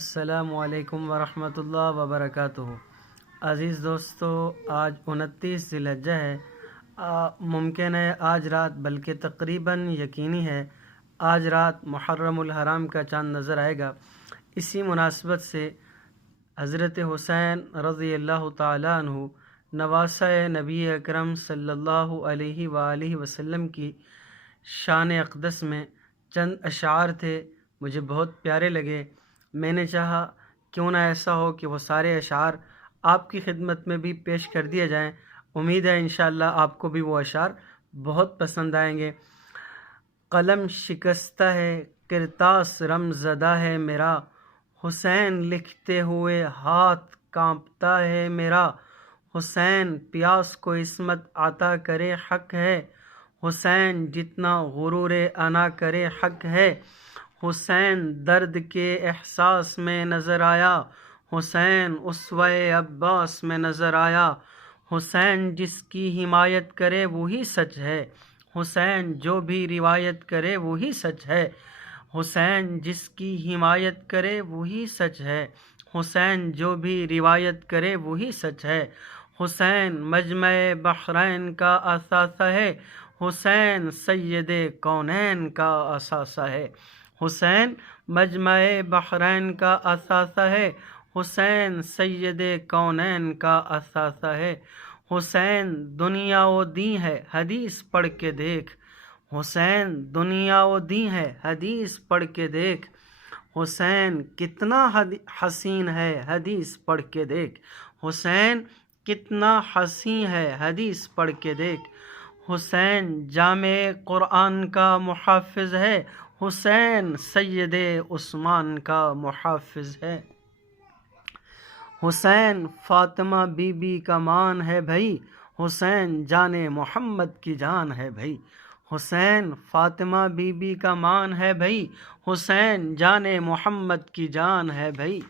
السلام علیکم ورحمۃ اللہ وبرکاتہ۔ عزیز دوستو، آج 29 ذی الحجہ ہے۔ ممکن ہے آج رات، بلکہ تقریباً یقینی ہے آج رات محرم الحرام کا چاند نظر آئے گا۔ اسی مناسبت سے حضرت حسین رضی اللہ تعالیٰ عنہ نواسہ نبی اکرم صلی اللہ علیہ وآلہ وسلم کی شان اقدس میں چند اشعار تھے، مجھے بہت پیارے لگے۔ میں نے چاہا کیوں نہ ایسا ہو کہ وہ سارے اشعار آپ کی خدمت میں بھی پیش کر دیے جائیں۔ امید ہے انشاءاللہ آپ کو بھی وہ اشعار بہت پسند آئیں گے۔ قلم شکستہ ہے، کرتاس رم زدہ ہے میرا، حسین لکھتے ہوئے ہاتھ کانپتا ہے میرا۔ حسین پیاس کو عصمت عطا کرے حق ہے، حسین جتنا غرور انا کرے حق ہے۔ حسین درد کے احساس میں نظر آیا، حسین اسوہ عباس میں نظر آیا۔ حسین جس کی حمایت کرے وہی سچ ہے، حسین جو بھی روایت کرے وہی سچ ہے۔ حسین جس کی حمایت کرے وہی سچ ہے، حسین جو بھی روایت کرے وہی سچ ہے۔ حسین مجمع بحرین کا اثاثہ ہے، حسین سید کونین کا اثاثہ ہے۔ حسین مجمع بحرین کا اثاثہ ہے، حسین سید کونین کا اثاثہ ہے۔ حسین دنیا و دین ہے حدیث پڑھ کے دیکھ، حسین دنیا و دین ہے حدیث پڑھ کے دیکھ۔ حسین کتنا حسین ہے حدیث پڑھ کے دیکھ، حسین کتنا حسین ہے حدیث پڑھ کے دیکھ۔ حسین جامع قرآن کا محافظ ہے، حسین سید عثمان کا محافظ ہے۔ حسین فاطمہ بی بی کا مان ہے بھائی، حسین جان محمد کی جان ہے بھائی۔ حسین فاطمہ بی بی کا مان ہے بھائی، حسین جان محمد کی جان ہے بھائی۔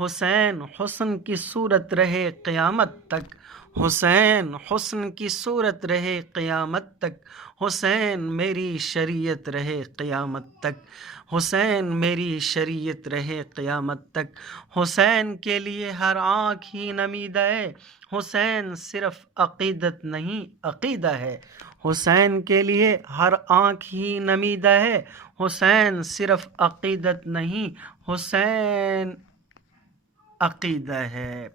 حسین حسن کی صورت رہے قیامت تک، حسین حسن کی صورت رہے قیامت تک۔ حسین میری شریعت رہے قیامت تک، حسین میری شریعت رہے قیامت تک۔ حسین کے لیے ہر آنکھ ہی نمیدہ ہے، حسین صرف عقیدت نہیں عقیدہ ہے۔ حسین کے لیے ہر آنکھ ہی نمیدہ ہے، حسین صرف عقیدت نہیں حسین عقیدہ ہے۔